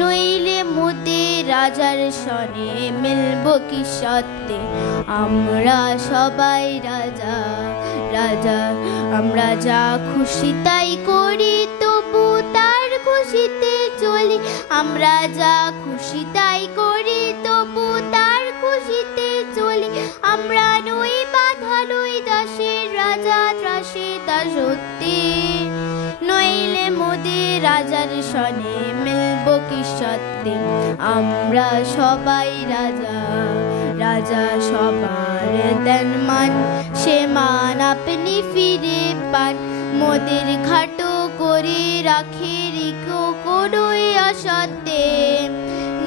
নইলে মোদের রাজার সনে মিলব কি সত্যে। আমরা সবাই রাজা রাজা, আমরা যা খুশি তাই করি, তবু তার খুশিতে চলি। আমরা যা খুশি তাই করি, তবু তার খুশিতে চলি। আমরা নই বাধা, নই দাসের রাজা, ত্রাসে দাসত্বে। নইলে মোদের রাজার সনে মিলব কি সত্যে। আমরা সবাই রাজা রাজা, সবার দেন মান, সে মান আপনি ফিরে পান। মোদের খাটো করে রাখে রিকো কোনোই অসত্যে।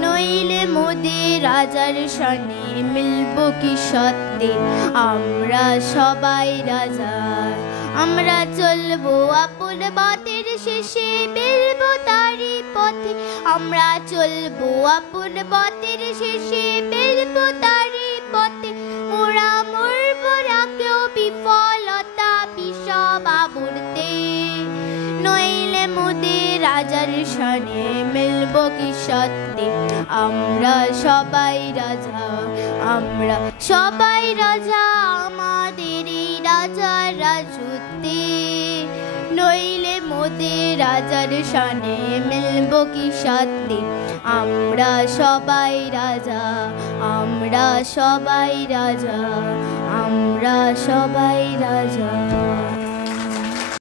নইলে মোদের রাজার সনে মিলব কি সত্যে। আমরা সবাই রাজা, আমরা চলবো আপন পথের শেষে, মিলবো তারই পথে। আমরা চলবো আপন পথের শেষে, মিলবো তারই পথে। মোরা মরবো না কেউ বিফলতা বিষম আবর্তে। নইলে মোদের রাজার সনে মিলব কি সত্যে। আমরা সবাই রাজা, আমরা সবাই রাজা, আমাদের এই রাজার রাজত্বে। নইলে মোদের রাজার সনে মিলব কি সত্যে। আমরা সবাই রাজা, আমরা সবাই রাজা, আমরা সবাই রাজা।